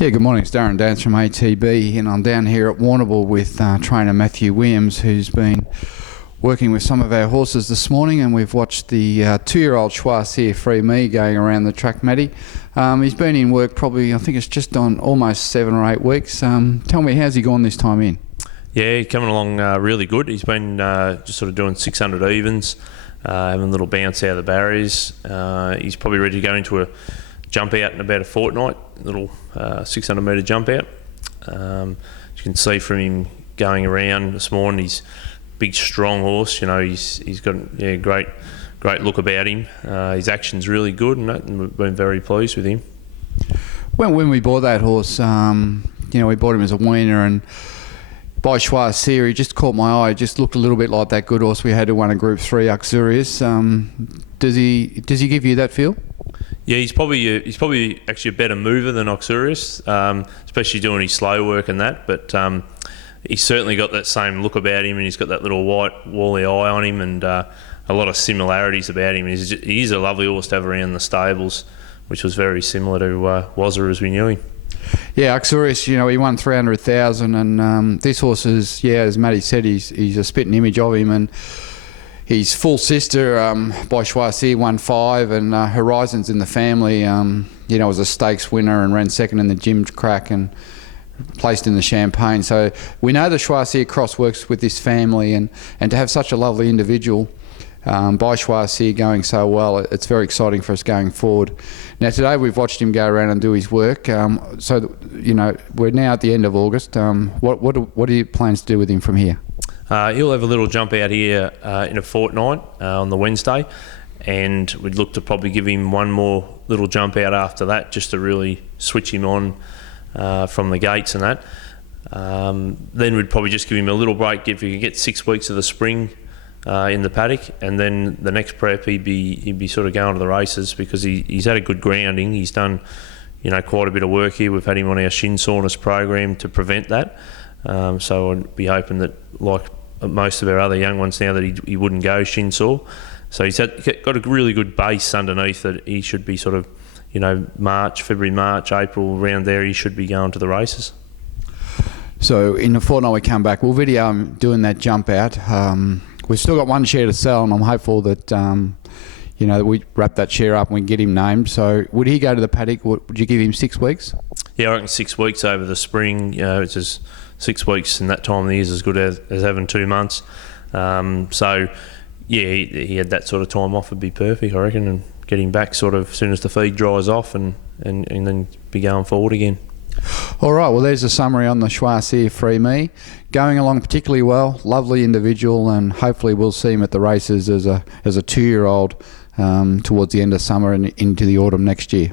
Yeah, good morning. It's Darren Dance from ATB, and I'm down here at Warrnambool with trainer Matthew Williams, who's been working with some of our horses this morning, and we've watched the two-year-old Choisir Free Me going around the track, Matty. He's been in work probably, I think it's just on almost 7 or 8 weeks. Tell me, how's he gone this time in? Yeah, coming along really good. He's been just sort of doing 600 evens, having a little bounce out of the barriers. He's probably ready to go into a jump out in about a fortnight, little 600 metre jump out. You can see from him going around this morning, he's a big strong horse. You know, he's got great look about him. His action's really good, and we've been very pleased with him. When we bought that horse, we bought him as a weaner, and by Choisir, he just caught my eye. Just looked a little bit like that good horse we had who won a Group 3, Choisir. Does he give you that feel? Yeah, he's probably actually a better mover than Choisir, especially doing his slow work and that. But he's certainly got that same look about him, and he's got that little white wally eye on him, and a lot of similarities about him. He's a lovely horse to have around the stables, which was very similar to Choisir as we knew him. Yeah, Choisir, he won 300,000, and this horse is, as Matty said, he's a spitting image of him, and his full sister, by Choisir, won 5, and Horizons in the family, was a stakes winner and ran second in the Jim Crack and placed in the Champagne. So we know the Choisir cross works with this family, and to have such a lovely individual by Choisir going so well, it's very exciting for us going forward. Now today we've watched him go around and do his work. We're now at the end of August. What are your plans to do with him from here? He'll have a little jump out here in a fortnight on the Wednesday, and we'd look to probably give him one more little jump out after that, just to really switch him on from the gates and that. Then we'd probably just give him a little break if he could get 6 weeks of the spring in the paddock, and then the next prep he'd be sort of going to the races, because he's had a good grounding. He's done quite a bit of work here. We've had him on our shin soreness program to prevent that. So I'd be hoping that, like most of our other young ones now, that he wouldn't go shin sore. So he's got a really good base underneath that he should be sort of, February, March, April, around there, he should be going to the races. So in a fortnight we come back, we'll video him doing that jump out. We've still got one share to sell, and I'm hopeful that that we wrap that share up and we can get him named. So would he go to the paddock? Would you give him 6 weeks? Yeah, I reckon 6 weeks over the spring. It's just 6 weeks in that time of the year is as good as having 2 months. He had that sort of time off would be perfect, I reckon, and get him back sort of as soon as the feed dries off, and then be going forward again. All right, well, there's a summary on the Choisir Free Me. Going along particularly well, lovely individual, and hopefully we'll see him at the races as a 2-year-old towards the end of summer and into the autumn next year.